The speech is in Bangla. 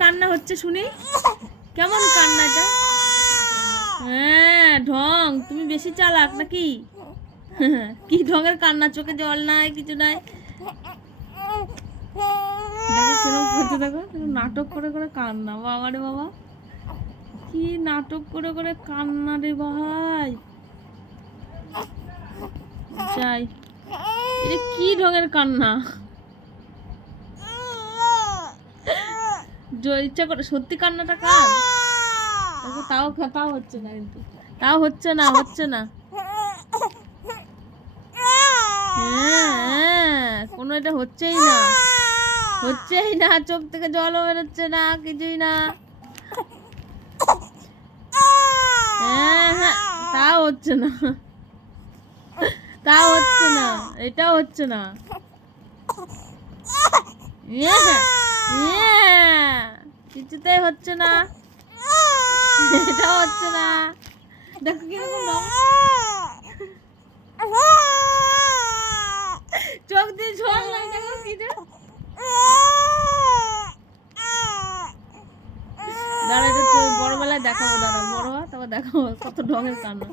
কান্না হচ্ছে শুনি? কেমন কান্না এটা? হ্যাঁ ঢং, তুমি বেশি চালাক নাকি? কি ঢঙের কান্না, চোখে জল নাই কিছু নাই। দেখো কিরকম করছে, দেখো নাটক করে করে কান্না। বাবা রে বাবা, কি নাটক করে করে কান্না রে ভাই। যাই, এটা কি ঢঙের কান্না? ইচ্ছা করে সত্যি কান্নাটা কার? তাও তাও হচ্ছে না, কিন্তু তাও হচ্ছে না, হচ্ছে না। হ্যাঁ কোনো এটা হচ্ছেই না, হচ্ছেই না, চোখ থেকে জলও বেরোচ্ছে না, কিছুই না। হ্যাঁ হ্যাঁ, তাও হচ্ছে না, তাও হচ্ছে না, এটাও হচ্ছে না। কিছুতেই হচ্ছে না, এটাও হচ্ছে না। দেখো কিরকম চোখ দিয়ে ঝোল নাই, দেখো কি দাঁড়া, এটা বড়বেলায় দেখাবো, দাঁড়া বড় হয় তারপর দেখাবো কত ঢঙের কান্না।